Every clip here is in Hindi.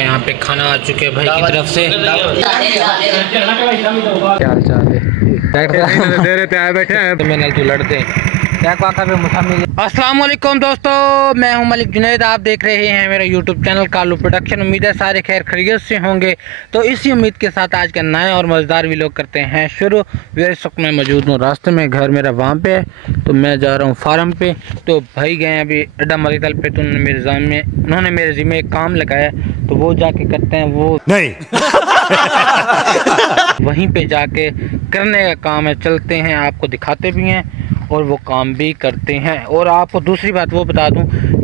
तो यहाँ पे खाना आ चुके हैं भाई की तरफ से। क्या हाल चाल है? दे रहे थे आए बैठे हैं तो मैंने तो लड़ते हैं। अस्सलाम वालेकुम दोस्तों, मैं हूं मलिक जुनैद। आप देख रहे हैं मेरा यूट्यूब चैनल कालू प्रोडक्शन। उम्मीद है सारे खैर खैरियत से होंगे। तो इसी उम्मीद के साथ आज का नया और मज़ेदार व्लॉग करते हैं शुरू। इस वक्त मैं मौजूद हूँ रास्ते में, घर मेरा वहाँ पे है तो मैं जा रहा हूँ फार्म पे। तो भाई गए अभी अड्डा मरीतल पे, तो उन्होंने मेरे ज़िम्मे एक काम लगाया तो वो जाके करते हैं। वो नहीं वहीं पे जाके करने का काम है। चलते हैं, आपको दिखाते भी हैं और वो काम भी करते हैं। और आपको दूसरी बात वो बता दूं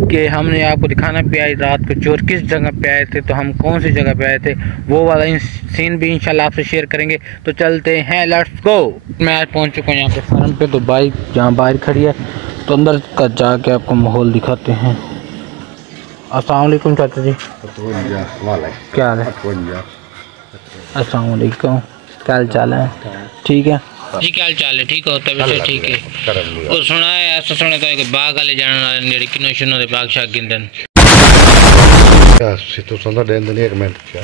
कि हमने आपको दिखाना भी आई रात को चोर किस जगह पे आए थे, तो हम कौन सी जगह पे आए थे वो वाला सीन भी इंशाल्लाह आपसे शेयर करेंगे। तो चलते हैं, लेट्स गो। मैं आज पहुंच चुका हूँ यहाँ पे फार्म पे। तो बाइक जहाँ बाहर खड़ी है तो अंदर का जाके आपको माहौल दिखाते हैं। अस्सलाम वालेकुम चाचा जी, क्या हाल है? अस्सलाम वालेकुम, क्या हाल चाल है? ठीक है जी, क्या हाल चाल है? ठीक होता है वैसे, ठीक है। और सुना है ऐसा सुना तो बाग वाले जाने वाले नेड़े किनो शुनो दे बाग शाग गिंदन तो संदा देन एक मिनट क्या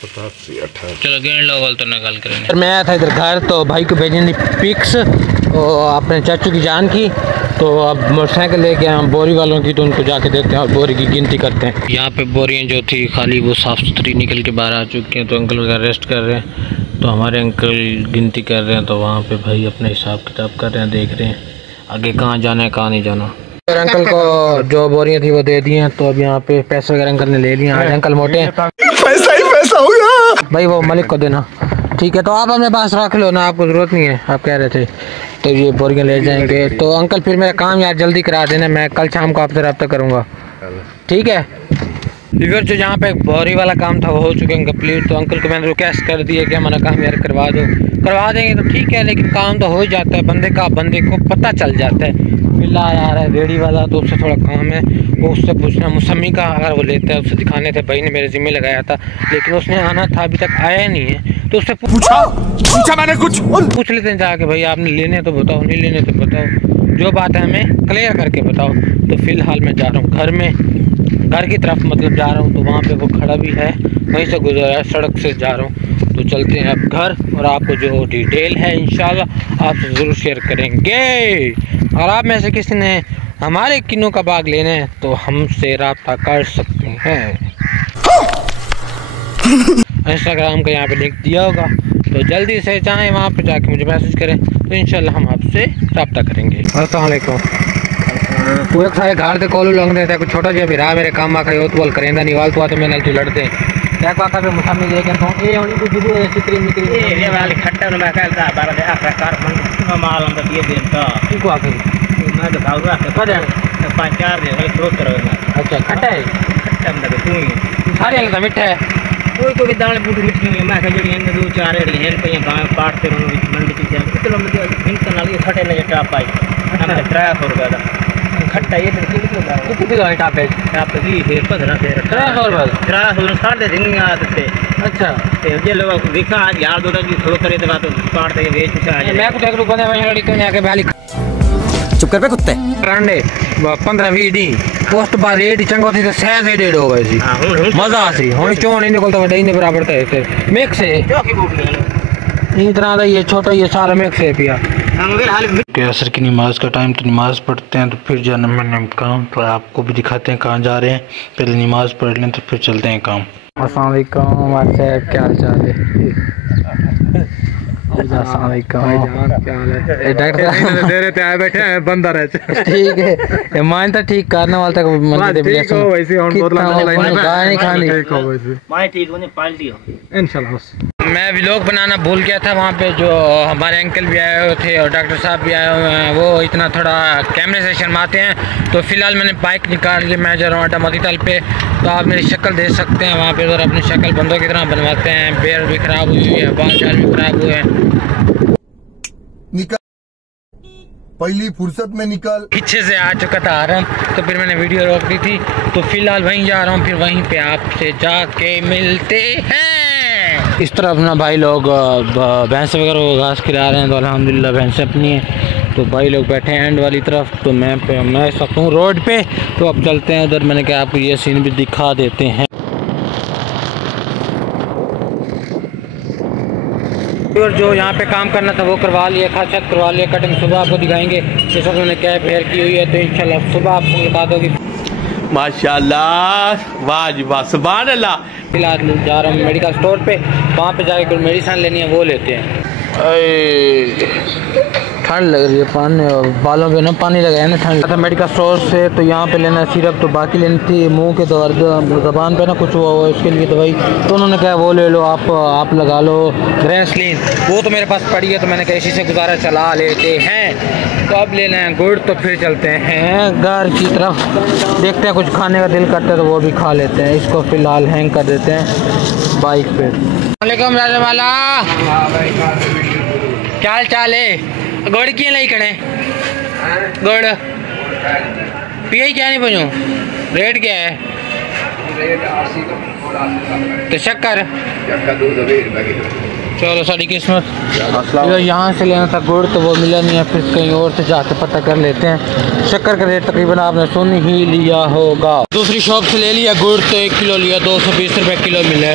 87 18 चलो गेंद लो वाल तो ना गल करें। मैं आया था इधर घर, तो भाई को भेजने पिक्स और अपने चाचू की जान की। तो अब मोटरसाइकिल लेके हम बोरी वालों की, तो उनको जाके देते हैं और बोरी की गिनती करते हैं। यहाँ पे बोरियाँ जो थी खाली वो साफ़ सुथरी निकल के बाहर आ चुकी हैं। तो अंकल वगैरह रेस्ट कर रहे हैं, तो हमारे अंकल गिनती कर रहे हैं। तो वहाँ पे भाई अपने हिसाब किताब कर रहे हैं, देख रहे हैं आगे कहाँ जाना है कहाँ नहीं जाना। और अंकल को जो बोरियाँ थी वो दे दी हैं। तो अब यहाँ पे पैसे वगैरह अंकल ने ले लिए। आज अंकल मोटे हैं, पैसा ही पैसा होगा भाई, वो मलिक को देना। ठीक है, तो आप अपने पास रख लो ना, आपको ज़रूरत नहीं है, आप कह रहे थे। तो ये बोरियाँ ले जाएंगे। तो अंकल फिर मेरा काम यार जल्दी करा देना, मैं कल शाम को आपसे रब्ता करूँगा, ठीक है? इधर जो जहाँ पे बोरी वाला काम था वो हो चुके हैं कंप्लीट। तो अंकल को मैंने रिक्वेस्ट कर दिया कि हमारा काम यार करवा दो। करवा देंगे तो ठीक है, लेकिन काम तो हो जाता है, बंदे को पता चल जाता है। मिला यार है रेडी वाला, तो उससे थोड़ा काम है, वो उससे पूछना मौसमी का अगर वो लेता है, उससे दिखाने थे। भाई ने मेरे ज़िम्मे लगाया था, लेकिन उसने आना था, अभी तक आया नहीं है। तो उससे पूछा मैंने, कुछ पूछ लेते हैं जाके, भाई आपने लेने तो बताओ, नहीं लेने तो बताओ, जो बात है हमें क्लियर करके बताओ। तो फिलहाल मैं जा रहा हूँ घर की तरफ, मतलब जा रहा हूँ। तो वहाँ पे वो खड़ा भी है, वहीं से गुजरा है, सड़क से जा रहा हूँ। तो चलते हैं अब घर, और आपको जो डिटेल है इंशाल्लाह आपसे ज़रूर शेयर करेंगे। और आप में से किसी ने हमारे किन्नों का बाग लेना है तो हमसे रब्ता कर सकते हैं। इंस्टाग्राम का यहाँ पे लिंक दिया होगा, तो जल्दी से चाहें वहाँ पे जाके मुझे मैसेज करें, तो इंशाल्लाह हम आपसे रब्ता करेंगे। अस्सलाम वालेकुम। पूरे सारे घर से कॉल लग देता है, कुछ छोटा जिहा बिरा मेरे काम आका यो तो करेंदा नहीं वाल तो आते मैंने तो लड़ते क्या पाका पे मुसामी लेके तो ए होनी को जुदू ऐसी क्रीम निकली ए वाली खट्टा न मैं कहता बारा दे आकार मन माल हम दिए दिन का को आके मैं तो खाऊंगा कदे 5-4 दिन क्लोज करो ना। अच्छा, खट्टा है? खट्टा मतलब तू सारे अलग मीठा है, कोई दाल बूटी मीठी है। मैं कह जड़ी ने 2-4 एड़ी हैं पे गांव पाट से मंडी की जान किलो में इन नाल ये खट्टे ने जटा पाई हमने 300 रुपए दा खट्टा। ये कितने किलो है टाप की फिर 15 से 300 रुपए 300 साढ़े दिन आते। अच्छा, ते जे लोग दिखा आज यार दो की थोड़ा करे तो बात काट दे बेच से आ जाए। मैं कुछ एक बने में लड़ी तो आके भाली चुप कर पे कुत्ते रंडे 15-20 दी पोस्ट बार रेट चंगो थी तो सह से डेढ़ हो गए सी। मजा सी हुन चो नहीं निकलता वडई ने बराबर थे मिक्स है इन तरह का ये छोटा ये सारा मिक्स है पिया। के असर की नमाज का टाइम, तो नमाज पढ़ते हैं तो फिर जाना मैंने काम। तो आपको भी दिखाते हैं कहाँ जा रहे हैं, पहले नमाज पढ़ लें तो फिर चलते हैं काम। अस्सलाम वालेकुम, क्या हाल चाल है? अस्सलाम वालेकुम, क्या हाल है? डॉक्टर दे रहे थे आए बैठे हैं बंदा रहे ठीक है, मान तो ठीक करने वाला तक मन दे ठीक हो वैसे हम बोतल नहीं खानी ठीक हो वैसे मैं ठीक होने पार्टी हो इंशाल्लाह। बस मैं व्लॉग बनाना भूल गया था, वहाँ पे जो हमारे अंकल भी आए हुए थे और डॉक्टर साहब भी आए हुए हैं, वो इतना थोड़ा कैमरे से शर्माते हैं। तो फिलहाल मैंने बाइक निकाल ली, मैं जा रहा हूँ अड्डा मरीतल पे। तो आप मेरी शक्ल देख सकते हैं वहाँ पे, और अपनी शक्ल बंदों की तरह बनवाते हैं। बेर भी ख़राब हुई है, बाल चाल भी ख़राब हुए हैं। निकल पहली फुर्सत में निकल। पीछे से आ चुका था आराम, तो फिर मैंने वीडियो रोक दी थी। तो फिलहाल वहीं जा रहा हूँ, फिर वहीं पे आपसे जाके मिलते हैं। इस तरफ ना भाई लोग भैंस वगैरह घास खिला रहे हैं, तो अल्हम्दुलिल्लाह भैंसें अपनी हैं। तो भाई लोग बैठे हैं एंड वाली तरफ, तो मैं सकता हूँ रोड पे। तो अब चलते हैं उधर, मैंने कहा आपको ये सीन भी दिखा देते हैं। और जो यहाँ पे काम करना था वो करवा लिया, खासियत करवा लिया, कटिंग सुबह आपको दिखाएंगे। इस वक्त मैंने कैप हेयर की हुई है, तो इंशाल्लाह सुबह आपको मुलाकात होगी। माशाल्लाह, वाह जी वाह, सुभान अल्लाह। फिलहाल जा रहा हूँ मेडिकल स्टोर पे, वहाँ पे जाके कोई मेडिसिन लेनी है वो लेते हैं। ठंड लग रही है, पानी बालों पे ना पानी लगाया ना ठंड था। मेडिकल स्टोर से तो यहाँ पे लेना सिरप, तो बाकी लेनी थी मुंह के दर्द, ज़बान पे ना कुछ हुआ हुआ उसके लिए दवाई, तो उन्होंने कहा वो ले लो, आप लगा लो ग्रेसलीन, वो तो मेरे पास पड़ी है, तो मैंने कहा इसी से गुजारा चला लेते हैं। तो अब लेना है गुड़, तो फिर चलते हैं घर की तरफ, देखते हैं कुछ खाने का दिल करता है तो वो भी खा लेते हैं। इसको फ़िलहाल हैंग कर देते हैं बाइक पे। वालेकुम राजा वाला, क्या हाल चाल है? गुड़ क्यों लाई खड़े? गुड़ पिए क्या नहीं पूछूं, रेट क्या है? तो शक्कर चलो सारी किस्मत। यहाँ से लेना था गुड़ तो वो मिला नहीं है, फिर कहीं और से जाके पता कर लेते हैं। शक्कर का रेट तकरीबन आपने सुन ही लिया होगा। दूसरी शॉप से ले लिया गुड़, तो 1 किलो लिया, 220 रुपये किलो मिले।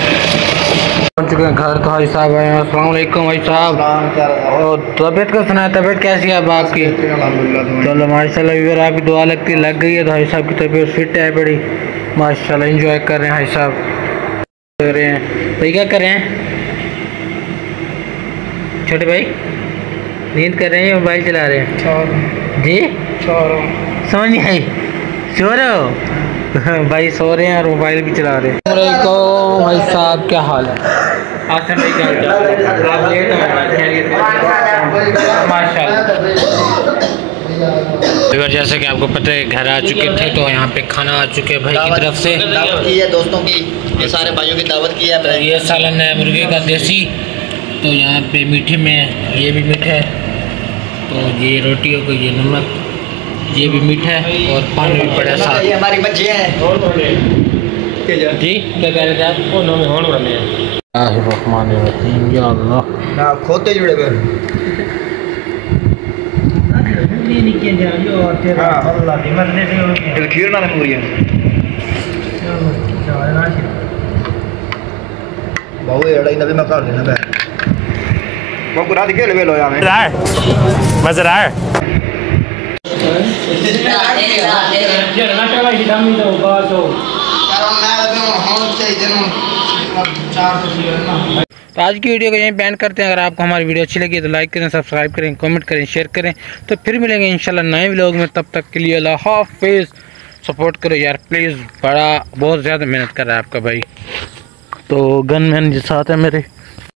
पहुँच चुके हैं घर, तो भाई साहब आए हैं। अस्सलाम वालेकुम भाई साहब। और तबीयत का सुना है, तबीयत कैसी है अब आपकी? चलो माशाल्लाह, इधर आपकी दुआ लगती लग गई है, तो भाई साहब की तबीयत फिट है बड़ी माशाल्लाह। एंजॉय कर रहे हैं भाई साहब, कर रहे हैं भाई। क्या कर रहे हैं छोटे भाई? नींद कर रहे हैं या मोबाइल चला रहे हैं? जी समझ नहीं आई, सो रहे हो? भाई सो रहे हैं और मोबाइल भी चला रहे हैं। भाई साहब क्या हाल है? आसन भाई क्या हाल है? आप लेट माशाल्लाह। जैसे कि आपको पता है घर आ चुके थे, तो यहाँ पे खाना आ चुके हैं भाई की तरफ से। दावत की है दोस्तों की, ये सारे भाइयों की दावत की है। ये सालन है मुर्गे का देसी, तो यहाँ पे मीठे में ये भी मीठा है, तो ये रोटी हो गई, ये नमक, ये भी मीठा है और पानी भी पड़ा साथ। ये हमारी बच्चे हैं जी, क्या कह रहे थे आप? या अल्लाह ना खोते जुड़े हुए। खीर ना पूरी बहु एड़ा ही नबी मैं कर लेना मैं वो पूरा दिखे ले लो यार मजा रहा है। तो आज की वीडियो को यहीं बैंड करते हैं। अगर आपको हमारी वीडियो अच्छी लगी तो लाइक करें, सब्सक्राइब करें, कमेंट करें, शेयर करें। तो फिर मिलेंगे इंशाल्लाह नए व्लॉग में, तब तक के लिए अल्लाह हाफिज़। सपोर्ट करो यार प्लीज़, बहुत ज़्यादा मेहनत कर रहा है आपका भाई। तो गनमैन जी साथ है मेरे।